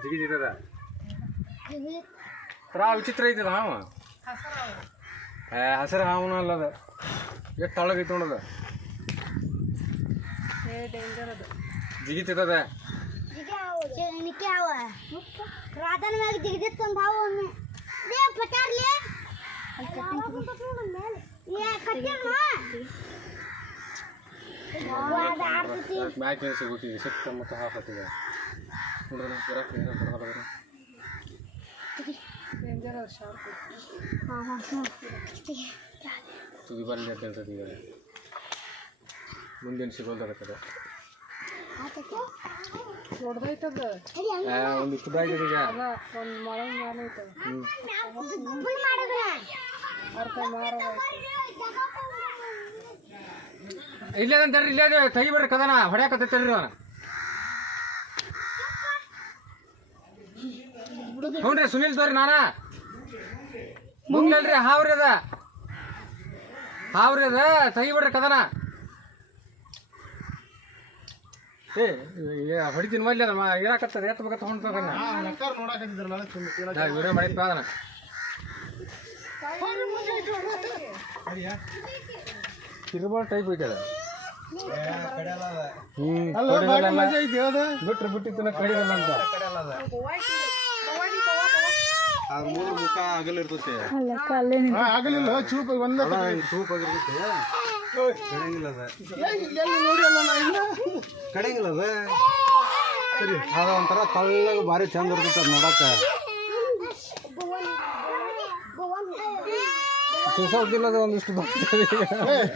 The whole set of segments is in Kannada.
ಜಿಗಿದಿರದ ವಿಚಿತ್ರ ಐತದ ಹಾವ ಹಸಿರು ಹಾವನ ಅಲ್ಲದ ಎಷ್ಟು ತಳಗೈತಿ ನೋಡದ ಜಿಗಿತದ ರಾಧನ ಮ್ಯಾಗ ಜಿಗಿದಿತ್ತು ಒಂದು ಹಾವು ಪಟಾರ್ಲಿ ಮ್ಯಾಚ್ ಸಿಗೋತಿದೆ ಸಿಕ್ಕ ಮತ್ತು ಹಾಕತ್ತಿದೆ ತುದಿ ಬರಲಿ ಅಂತ ಹೇಳ್ತದೆ ಈಗ ಮುಂದೇನು ಸಿಗೋಲ್ದಾಗತ್ತದೆ ಒಂದು ಕುದಾಗಿದೆ ಈಗ ಇಲ್ಲೇದಂತೇಳ್ರಿ ಇಲ್ಲೇ ತೆಗಿಬೇಡ್ರಿ ಕದನ ಹೊಡ್ಯಾಕತ್ತೈತಲ್ರಿ ಅವನ ಹ್ಞೂ ರೀ ಸುನೀಲ್ ತೋರಿ ನಾನ ಮುಂಗಲ್ರಿ ಹಾವ್ರಿ ಅದ ತೆಗಿಬೇಡ್ರಿ ಕದನ ಹೊಡಿತೀನಿ ಮಲ್ಲಿ ಅದ ಏನಾಕತ್ತದ ಎತ್ತಬೇಕತ್ತ ಹೊಂಟದನ್ನ ವಿಡಿಯೋ ಮಾಡಿದ್ಪ ಅದನ್ನ ಕಿರುಬಾಳ ಟೈಪ್ ಐತೆ ಬಿಟ್ರೆ ಬಿಟ್ಟಿತ್ತು ಕಡಿದಲ್ಲ ಅಂತ ಮೂರು ಮುಖ ಅಗಲಿರ್ತೈತೆ ಆಗಲಿಲ್ಲ ಚೂಪ್ ಒಂದ ಚೂಪ್ ಆಗಿರ್ತೈತೆ ಕಡೆಂಗಿಲ್ಲ ಅದ ಸರಿ ಅದ ಒಂಥರ ತಳ್ಳಗ ಭಾರಿ ಚಂದ ಇರ್ತೈತೆ ಅದು ನೋಡಕ್ಕ ಚೂಸೋದಿಲ್ಲ ಅದು ಒಂದಿಷ್ಟು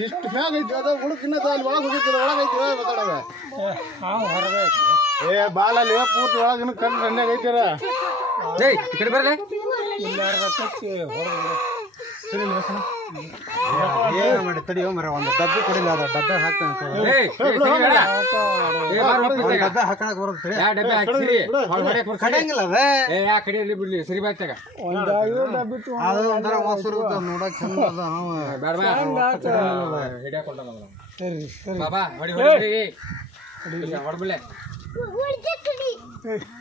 ಇಷ್ಟು ಮ್ಯಾಗ ಐತಿ ಅದ ಹುಡುಕಿನ್ನದ ಅಲ್ಲಿ ಒಳಗೆ ಹೋಗಿರ್ತದೆ ಒಳಗೈತಿ ಮಾತಾಡೋದ ಬಾಲಲ್ಲಿ ಪೂರ್ತಿ ಒಳಗಿನ ಕಣ್ಣು ದಂಡ್ಯಾಗ ಐತಾರ ಈ ಕಡೆ ಬರಲೇ ಮಾಡಿ ತಡಿಯೋ ಮರ ಒಂದು ಡಬ್ಬಿ ಕೊಡಿಲ್ಲ ಅದ ಡಬ್ಬೆ ಹಾಕ್ತಾನೆ ಡಬ್ಬೆ ಹಾಕಣಕ್ ಬರುತ್ತೆ ಕಡೆಯಂಗಿಲ್ಲ ಅದ ಯಾ ಕಡೆಯಲ್ಲಿ ಬಿಡ್ಲಿ ಸರಿ ಬಾಯ್ತಾಗ ಅದು ಒಂಥರ ಮೊಸರು ನೋಡಕ್ ಚಂದ ಅದ ಬೇಡ ಹಿಡಿಯಾಕೊಂಡ ಬಾಬಾ ಹೊಡಿ ಹೊಡಿ ಹೊಡ್ಬಿಡ್ಲೆ